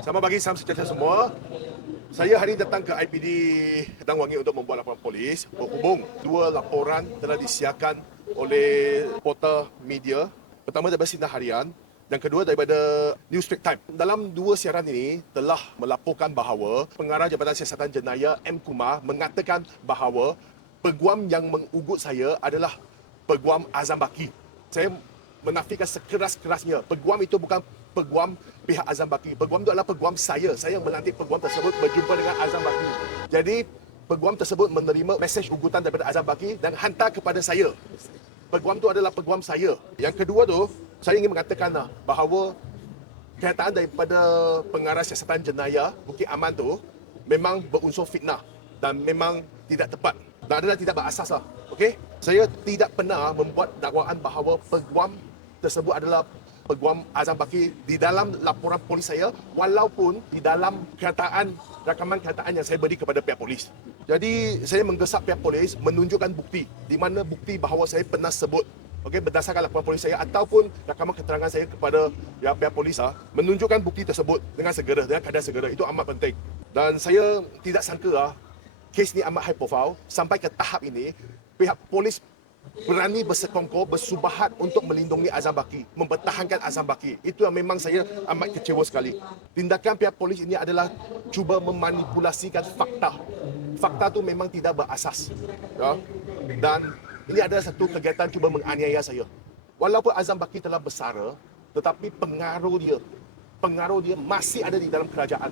Selamat pagi, salam sejahtera semua. Saya hari ini datang ke IPD Kedang Wangi untuk membuat laporan polis berhubung dua laporan telah disiarkan oleh portal media. Pertama daripada Sinar Harian dan kedua daripada New Straits Times. Dalam dua siaran ini telah melaporkan bahawa Pengarah Jabatan Siasatan Jenayah M. Kumar mengatakan bahawa peguam yang mengugut saya adalah peguam Azam Baki. Saya menafikan sekeras-kerasnya. Peguam itu bukan peguam pihak Azam Baki. Peguam itu adalah peguam saya. Saya yang melantik peguam tersebut berjumpa dengan Azam Baki. Jadi, peguam tersebut menerima mesej ugutan daripada Azam Baki dan hantar kepada saya. Peguam itu adalah peguam saya. Yang kedua tu, saya ingin mengatakan bahawa kenyataan daripada Pengarah Siasatan Jenayah Bukit Aman tu memang berunsur fitnah dan memang tidak tepat dan adalah tidak berasas lah. Okey? Saya tidak pernah membuat dakwaan bahawa peguam tersebut adalah peguam Azam Baki di dalam laporan polis saya walaupun di dalam rakaman kenyataan yang saya beri kepada pihak polis. Jadi saya menggesak pihak polis menunjukkan bukti di mana bukti bahawa saya pernah sebut berdasarkan laporan polis saya ataupun rakaman keterangan saya kepada pihak polis menunjukkan bukti tersebut dengan segera, dengan kadar segera. Itu amat penting. Dan saya tidak sangka kes ni amat high profile sampai ke tahap ini pihak polis berani bersekongkol, bersubahat untuk melindungi Azam Baki, mempertahankan Azam Baki. Itu yang memang saya amat kecewa sekali. Tindakan pihak polis ini adalah cuba memanipulasikan fakta. Fakta tu memang tidak berasas. Ya? Dan ini adalah satu kegiatan cuba menganiaya saya. Walaupun Azam Baki telah bersara, tetapi pengaruh dia masih ada di dalam kerajaan.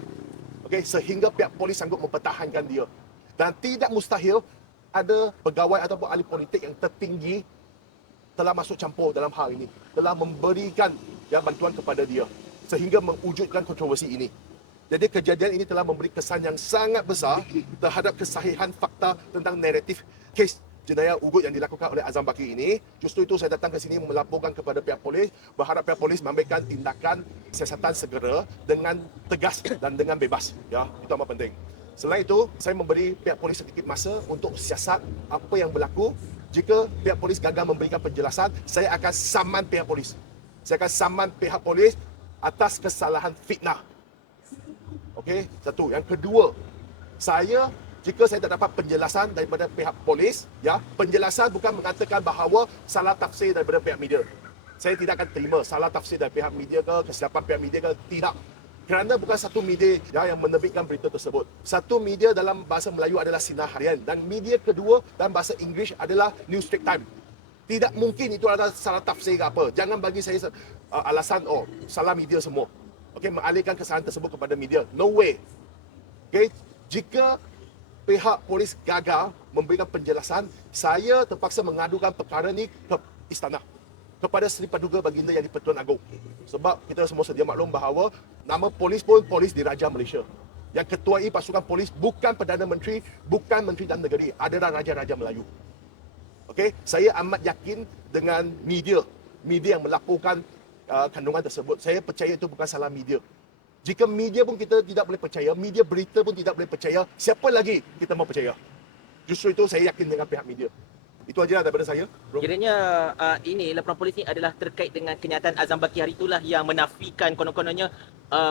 Okey, sehingga pihak polis sanggup mempertahankan dia. Dan tidak mustahil ada pegawai ataupun ahli politik yang tertinggi telah masuk campur dalam hal ini, telah memberikan bantuan kepada dia sehingga mewujudkan kontroversi ini. Jadi kejadian ini telah memberi kesan yang sangat besar terhadap kesahihan fakta tentang naratif kes jenayah ugut yang dilakukan oleh Azam Baki ini. Justru itu saya datang ke sini melaporkan kepada pihak polis, berharap pihak polis mengambilkan tindakan siasatan segera dengan tegas dan dengan bebas. Ya, itu amat penting. Selain itu, saya memberi pihak polis sedikit masa untuk siasat apa yang berlaku. Jika pihak polis gagal memberikan penjelasan, saya akan saman pihak polis. Saya akan saman pihak polis atas kesalahan fitnah. Okey, satu. Yang kedua, jika saya tak dapat penjelasan daripada pihak polis, penjelasan bukan mengatakan bahawa salah tafsir daripada pihak media. Saya tidak akan terima salah tafsir dari pihak media ke, kesilapan pihak media ke, tidak. Kerana bukan satu media yang menerbitkan berita tersebut. Satu media dalam bahasa Melayu adalah Sinar Harian dan media kedua dalam bahasa Inggeris adalah New Straits Times. Tidak mungkin itu adalah salah tafsir ke apa. Jangan bagi saya alasan salah media semua. Okey, mengalihkan kesalahan tersebut kepada media. No way. Okey, jika pihak polis gagal memberikan penjelasan, saya terpaksa mengadukan perkara ini ke istana, kepada Seri Paduka Baginda Yang di-Pertuan Agong. Sebab kita semua sedia maklum bahawa nama polis pun polis Diraja Malaysia. Yang ketuai pasukan polis bukan Perdana Menteri, bukan Menteri Dalam Negeri, adalah Raja-Raja Melayu. Okey, saya amat yakin dengan media yang melaporkan kandungan tersebut. Saya percaya itu bukan salah media. Jika media pun kita tidak boleh percaya, media berita pun tidak boleh percaya, siapa lagi kita mau percaya? Justru itu saya yakin dengan pihak media. Itu aja daripada saya, bro. Kiranya ini laporan polis ni adalah terkait dengan kenyataan Azam Baki hari itulah yang menafikan konon-kononnya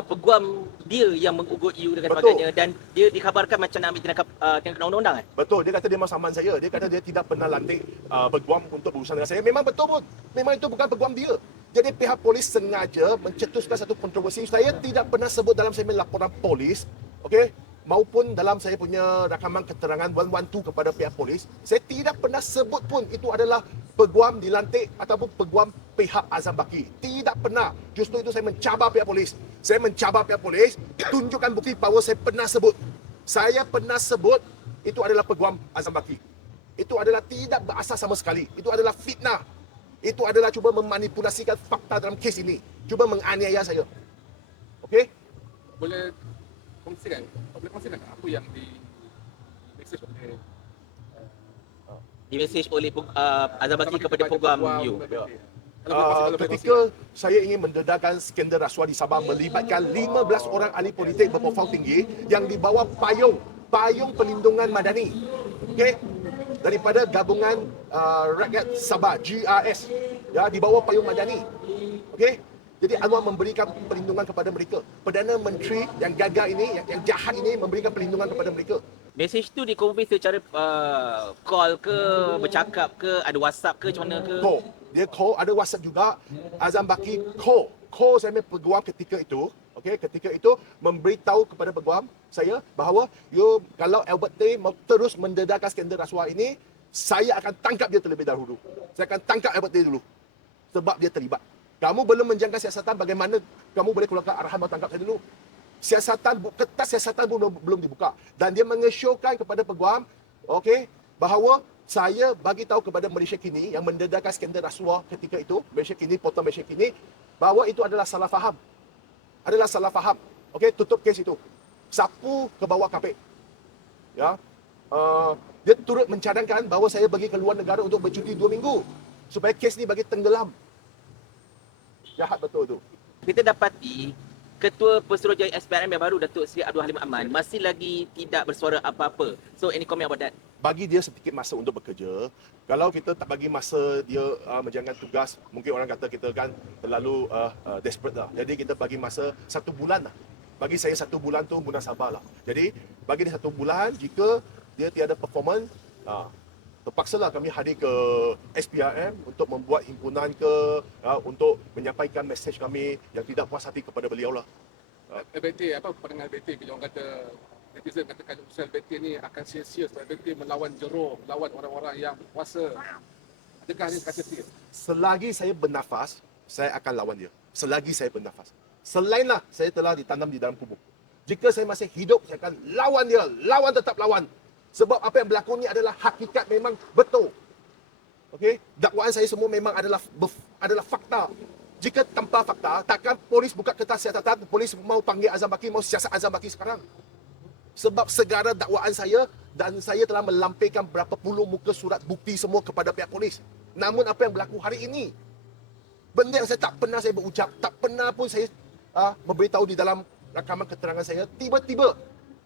peguam dia yang mengugut you dan sebagainya, dan dia dikhabarkan macam nak ambil tindakan undang-undang kan? Betul, dia kata dia mahu saman saya. Dia kata dia tidak pernah lantik peguam untuk berurusan dengan saya. Memang betul pun. Memang itu bukan peguam dia. Jadi pihak polis sengaja mencetuskan satu kontroversi. Saya tidak pernah sebut dalam saya laporan polis, okey, maupun dalam saya punya rakaman keterangan 112 kepada pihak polis, saya tidak pernah sebut pun itu adalah peguam dilantik ataupun peguam pihak Azam Baki. Tidak pernah. Justru itu saya mencabar pihak polis. Saya mencabar pihak polis, tunjukkan bukti bahawa saya pernah sebut. Saya pernah sebut itu adalah peguam Azam Baki. Itu adalah tidak berasas sama sekali. Itu adalah fitnah. Itu adalah cuba memanipulasikan fakta dalam kes ini. Cuba menganiaya saya. Okey? Boleh kongsikan apa yang di-message oleh Di-message oleh Azam Baki kepada peguam you. Ketika saya ingin mendedahkan skandal rasuah di Sabah melibatkan 15 orang ahli politik berprofil tinggi yang di bawah payung pelindungan madani. Okey? Daripada gabungan rakyat Sabah, GRS, di bawah payung madani. Okey? Jadi Anwar memberikan perlindungan kepada mereka. Perdana Menteri yang gagal ini, yang jahat ini memberikan perlindungan kepada mereka. Mesej tu di-convey secara call ke, bercakap ke, ada WhatsApp ke, macam mana ke? Call. Dia call, ada WhatsApp juga. Azam Baki call. Call saya punya peguam ketika itu. Okey, ketika itu memberitahu kepada peguam saya bahawa kalau Albert Tay mau terus mendedahkan skandal rasuah ini, saya akan tangkap dia terlebih dahulu. Saya akan tangkap Albert Tay dulu. Sebab dia terlibat. Kamu belum menjalankan siasatan, bagaimana kamu boleh keluarkan arahan mau tangkap saya dulu? Kertas siasatan pun belum dibuka. Dan dia mengesyorkan kepada peguam, okey, bahawa saya bagi tahu kepada Malaysia Kini yang mendedahkan skandal rasuah ketika itu, Malaysia Kini, portal Malaysia Kini, bahawa itu adalah salah faham. Adalah salah faham. Okey, tutup kes itu. Sapu ke bawah kapit. Ya. Dia turut mencadangkan bahawa saya pergi ke luar negara untuk bercuti 2 minggu supaya kes ni bagi tenggelam. Jahat betul tu. Kita dapati Ketua Pesuruhjaya SPRM yang baru, Datuk Seri Abdul Halim Aman, masih lagi tidak bersuara apa-apa. So, any comment about that? Bagi dia sedikit masa untuk bekerja. Kalau kita tak bagi masa dia menjalankan tugas, mungkin orang kata kita kan terlalu desperate lah. Jadi kita bagi masa 1 bulan lah. Bagi saya 1 bulan tu munasabah lah. Jadi bagi dia 1 bulan, jika dia tiada performance, terpaksalah kami hadir ke SPRM untuk membuat himpunan untuk menyampaikan mesej kami yang tidak puas hati kepada beliau lah. LBT, apa pandangan LBT bila orang kata netizen katakan usaha LBT ni akan sia-sia sebab LBT melawan Jero, melawan orang-orang yang berkuasa. Adakah ini kata sia? Selagi saya bernafas, saya akan lawan dia. Selagi saya bernafas. Selainlah saya telah ditanam di dalam tubuh. Jika saya masih hidup, saya akan lawan dia. Lawan, tetap lawan. Sebab apa yang berlaku ni adalah hakikat, memang betul. Okey, dakwaan saya semua memang adalah fakta. Jika tanpa fakta, takkan polis buka kertas siasatan, polis mau panggil Azam Baki, mau siasat Azam Baki sekarang. Sebab segala dakwaan saya dan saya telah melampirkan berapa puluh muka surat bukti semua kepada pihak polis. Namun apa yang berlaku hari ini, benda yang saya tak pernah saya berucap, tak pernah pun saya memberitahu di dalam rakaman keterangan saya, tiba-tiba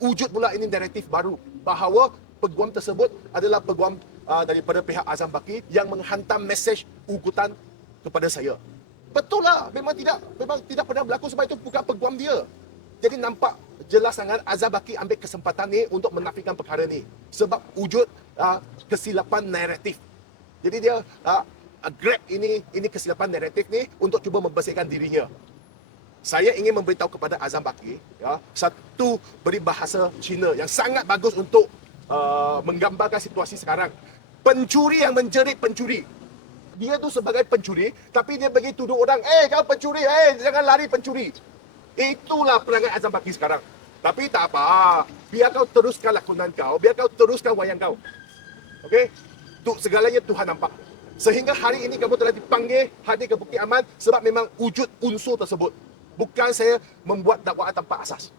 wujud pula ini naratif baru bahawa peguam tersebut adalah peguam daripada pihak Azam Baki yang menghantar mesej ugutan kepada saya. Betul lah, memang tidak pernah berlaku sebab itu bukan peguam dia. Jadi nampak jelas sangat Azam Baki ambil kesempatan ni untuk menafikan perkara ni sebab wujud kesilapan naratif. Jadi dia grab ini kesilapan naratif ni untuk cuba membersihkan dirinya. Saya ingin memberitahu kepada Azam Baki, satu peribahasa Cina yang sangat bagus untuk menggambarkan situasi sekarang. Pencuri yang menjerit pencuri. Dia tu sebagai pencuri, tapi dia bagi tuduh orang, kau pencuri, jangan lari pencuri. Itulah perangai Azam Baki sekarang. Tapi tak apa, biar kau teruskan lakonan kau, biar kau teruskan wayang kau. Okey? Segalanya Tuhan nampak. Sehingga hari ini kamu telah dipanggil hadir ke Bukit Aman sebab memang wujud unsur tersebut. Bukan saya membuat dakwaan tanpa asas.